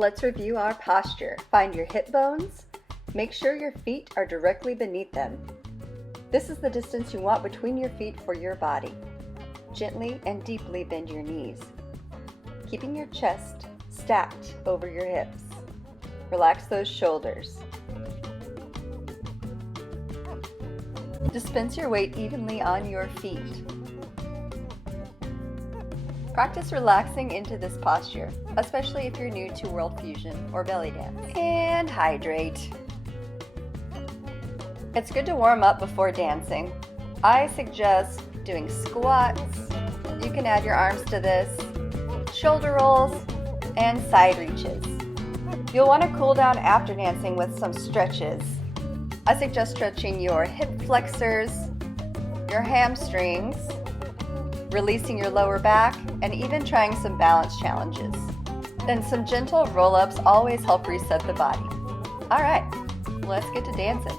Let's review our posture. Find your hip bones. Make sure your feet are directly beneath them. This is the distance you want between your feet for your body. Gently and deeply bend your knees, keeping your chest stacked over your hips. Relax those shoulders. Dispense your weight evenly on your feet. Practice relaxing into this posture, especially if you're new to World Fusion or belly dance. And hydrate. It's good to warm up before dancing. I suggest doing squats. You can add your arms to this, shoulder rolls, and side reaches. You'll want to cool down after dancing with some stretches. I suggest stretching your hip flexors, your hamstrings, releasing your lower back, and even trying some balance challenges. Then some gentle roll-ups always help reset the body. All right, let's get to dancing.